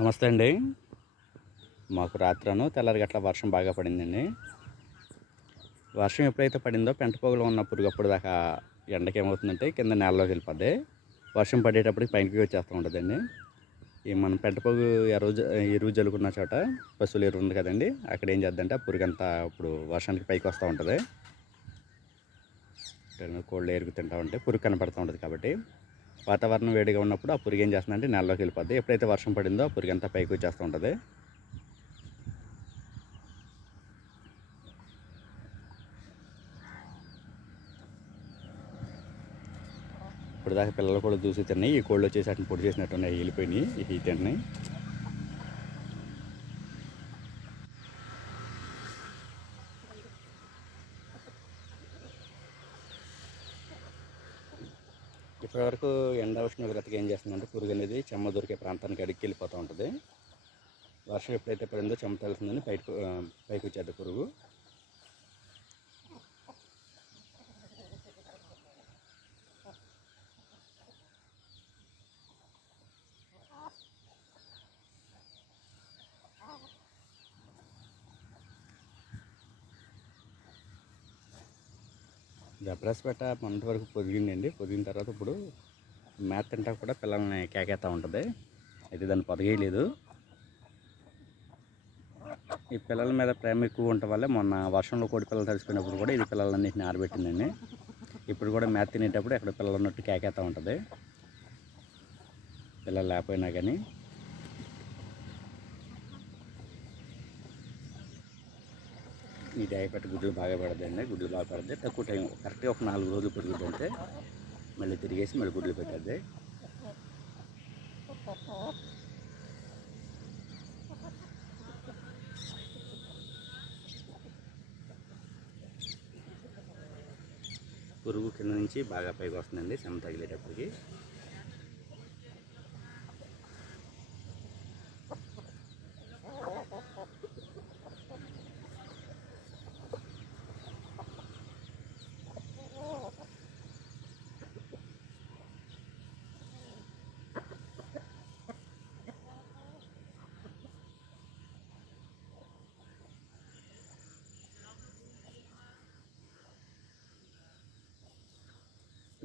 నమస్తే అండి. మాకు రాత్రను తెల్లారి గట్ల వర్షం బాగా పడిందండి. వర్షం ఎప్పుడైతే పడిందో పెంట పొగలో ఉన్న పురుగు అప్పుడు దాకా ఎండకి ఏమవుతుందంటే కింద నేలలోకి వెళ్ళిపోద్ది. వర్షం పడేటప్పటికి పైకి వచ్చేస్తూ ఉంటుందండి. ఈ మనం పెంట పొగు ఎరువు జల్లుకున్న చోట పశువుల ఎరువు ఉంది కదండి, అక్కడ ఏం చేద్దంటే ఆ పురుగు అంతా ఇప్పుడు వర్షానికి పైకి వస్తూ ఉంటుంది. కోళ్ళు ఎరుగు తింటూ ఉంటే పురుగు కనపడుతూ ఉంటుంది. కాబట్టి వాతావరణం వేడిగా ఉన్నప్పుడు ఆ పురుగు ఏం చేస్తుందంటే నేలలోకి వెళ్ళిపోద్ది. ఎప్పుడైతే వర్షం పడిందో ఆ పురుగు అంతా పైకి వచ్చేస్తూ ఉంటుంది. ఇప్పుడు దాకా పిల్లలు కూడా దూసి తిన్నాయి. ఈ కోళ్ళు వచ్చేసి అట్ని పొడి చేసినట్టున్నాయి, వెళ్ళిపోయినాయి ఈ హీట్ అన్ని. ఇప్పటివరకు ఎండ ఉష్ణోగ్రతకి ఏం చేస్తుందంటే పురుగు అనేది చెమ్మ దొరికే ప్రాంతానికి అడిగి వెళ్ళిపోతూ ఉంటుంది. వర్షం ఎప్పుడైతే పడిందో చెమ్మ తగులుతుందని పైకి వచ్చేది పురుగు. జబ్రాస్ పెట్ట మొన్నటి వరకు పొదిగిందండి. పొదిగిన తర్వాత ఇప్పుడు మేత తింటా కూడా పిల్లల్ని కేకేస్తూ ఉంటుంది. అయితే దాన్ని పొదగేయలేదు. ఈ పిల్లల మీద ప్రేమ ఎక్కువ ఉండటం వల్ల మొన్న వర్షంలో కోడి పిల్లలు తడిసిపోయినప్పుడు కూడా ఇది పిల్లలన్నింటినీ ఆరబెట్టిందండి. ఇప్పుడు కూడా మేత తినేటప్పుడు ఎక్కడ పిల్లలు ఉన్నట్టు కేకేస్తూ ఉంటుంది, పిల్లలు లేకపోయినా కానీ. ఈ డైపెట్ గుడ్లు బాగా పెడదండి. గుడ్లు బాగా పెడద్ది. తక్కువ టైం కరెక్ట్గా ఒక 4 రోజులు పెరుగుద్ది అంతే. మళ్ళీ తిరిగేసి మళ్ళీ గుడ్లు పెట్టద్ది. పురుగు కింద నుంచి బాగా పైకి వస్తుందండి చెమ్మ తగిలేటప్పటికి.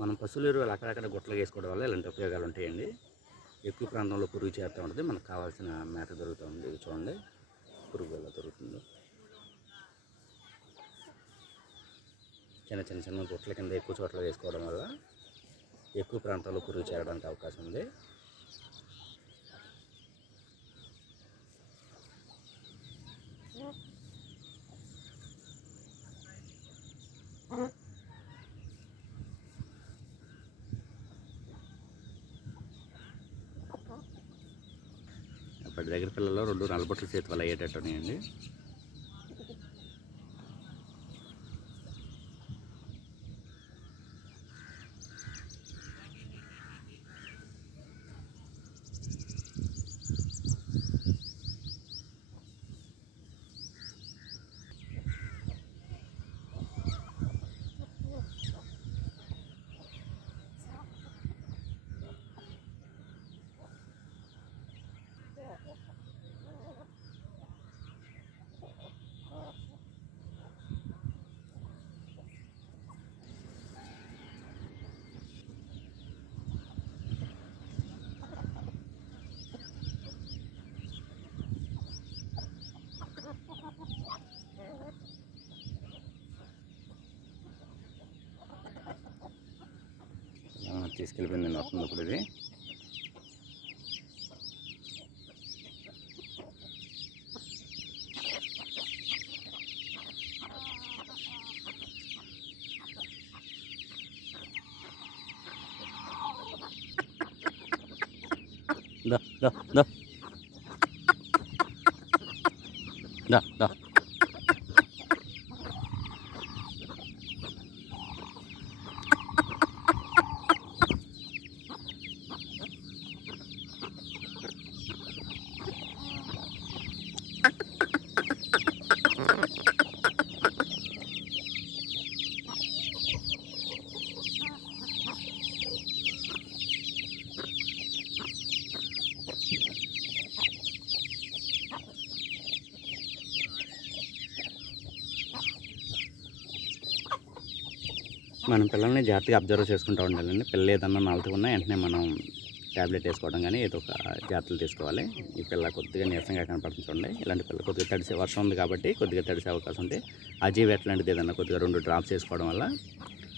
మనం పశువుల ఎరువులు అక్కడక్కడ గుట్టలు వేసుకోవడం వల్ల ఇలాంటి ఉపయోగాలు ఉంటాయండి. ఎక్కువ ప్రాంతంలో పురుగు చేరుతూ ఉంటుంది. మనకు కావాల్సిన మేత దొరుకుతూ ఉంది. చూడండి పురుగు ఎలా దొరుకుతుందో. చిన్న గుట్టల కింద ఎక్కువ చోట్ల వేసుకోవడం వల్ల ఎక్కువ ప్రాంతాల్లో పురుగు చేరడానికి అవకాశం ఉంది. అప్పటి దగ్గర పిల్లలు 2 నల్లబొట్లు చేతి వల్ల అయ్యేటట్టు ఉన్నాయండి. తీసుకెళ్ళిపోయింది వస్తుంది ఇప్పుడు ఇది. దా దా దా దా దా మనం పిల్లల్ని జాగ్రత్తగా అబ్జర్వ్ చేసుకుంటూ ఉండాలండి. పిల్లలు ఏదన్నా నలుతుకున్నా వెంటనే మనం ట్యాబ్లెట్ వేసుకోవడం కానీ ఏదో ఒక జాగ్రత్తలు తీసుకోవాలి. ఈ పిల్ల కొద్దిగా నీరసంగా కనపడుతుంది చూడండి. ఇలాంటి పిల్ల కొద్దిగా తడిసే వర్షం ఉంది కాబట్టి కొద్దిగా తడిసే అవకాశం ఉంటే అజీవెట్ లాంటిది ఏదన్నా కొద్దిగా 2 డ్రాప్స్ వేసుకోవడం వల్ల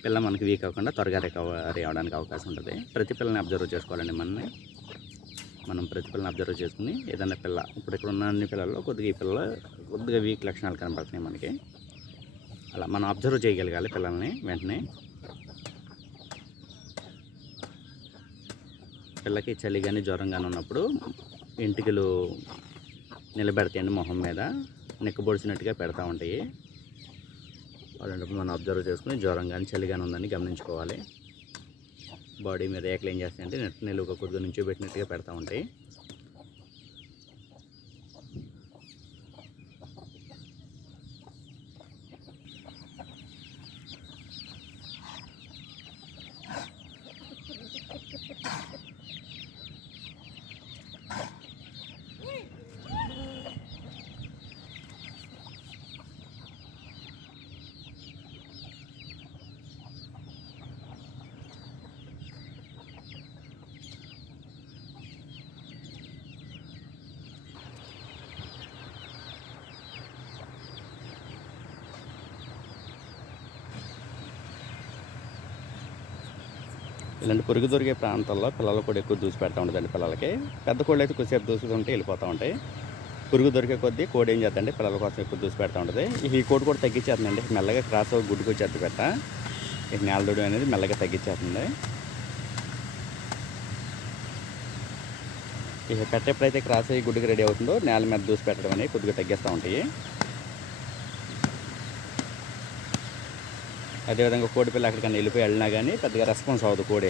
పిల్ల మనకి వీక్ అవ్వకుండా త్వరగా రికవరీ అవ్వడానికి అవకాశం ఉంటుంది. ప్రతి పిల్లని అబ్జర్వ్ చేసుకోవాలండి. మనం ప్రతి పిల్లని అబ్జర్వ్ చేసుకుని ఏదన్నా పిల్ల ఇప్పుడు ఇక్కడ ఉన్న అన్ని పిల్లల్లో కొద్దిగా ఈ పిల్ల కొద్దిగా వీక్ లక్షణాలు కనపడుతున్నాయి మనకి. అలా మనం అబ్జర్వ్ చేయగలగాలి పిల్లల్ని వెంటనే. పిల్లకి చలి కానీ జ్వరం కానీ ఉన్నప్పుడు ఎంటికలు నిలబెడతాయండి మొహం మీద, నెక్కబొడిచినట్టుగా పెడతా ఉంటాయి. అలాంటప్పుడు మనం అబ్జర్వ్ చేసుకుని జ్వరం కానీ చలి కానీ ఉందని గమనించుకోవాలి. బాడీ మీద ఏకలు ఏం చేస్తాయంటే నిలువుగా కొద్దిగా నుంచి పెట్టినట్టుగా పెడతా ఉంటాయి. ఇలాంటి పురుగు దొరికే ప్రాంతాల్లో పిల్లలు కూడా ఎక్కువ దూసి పెడతా ఉంటుందండి. పిల్లలకి పెద్ద కోళ్ళు అయితే కొద్దిసేపు దూసుకుంటే వెళ్ళిపోతూ ఉంటాయి. పురుగు దొరికే కొద్దీ కోడి ఏం చేద్దండి పిల్లల కోసం ఎక్కువ దూసి పెడతా ఉంటుంది. ఈ కోడి కూడా తగ్గించేస్తుందండి. మెల్లగా క్రాస్ గుడ్డుకు వచ్చేది పెట్ట ఈ నేలదొడి అనేది మెల్లగా తగ్గించేస్తుంది. ఇక పెట్ట ఎప్పుడైతే క్రాస్ అయ్యి గుడ్డుకి రెడీ అవుతుందో నేల మీద దూసి పెట్టడం అనేది కొద్దిగా తగ్గిస్తూ ఉంటాయి. అదేవిధంగా కోడి పిల్ల ఎక్కడికైనా వెళ్ళినా కానీ పెద్దగా రెస్పాన్స్ అవ్వదు కోడి.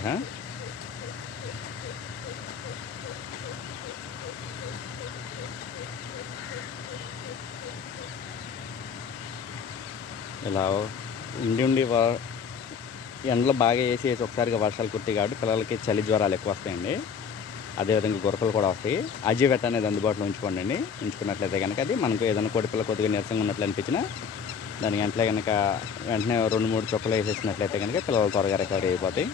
ఇలా ఉండి ఎండలో బాగా వేసి ఒకసారిగా వర్షాలు కుర్తాయి కాబట్టి పిల్లలకి చలి జ్వరాలు ఎక్కువ వస్తాయండి. అదేవిధంగా గురకలు కూడా వస్తాయి. అజీవెట్ అనేది అందుబాటులో ఉంచుకోండి. ఉంచుకున్నట్లయితే కనుక అది మనకు ఏదైనా కోడి పిల్ల కొద్దిగా నీరసంగా ఉన్నట్లు అనిపించినా దాని వెంటనే కనుక వెంటనే 2-3 చుక్కలు వేసేసినట్లయితే కనుక పిల్లలు త్వరగా రికవరీ అయిపోతాయి.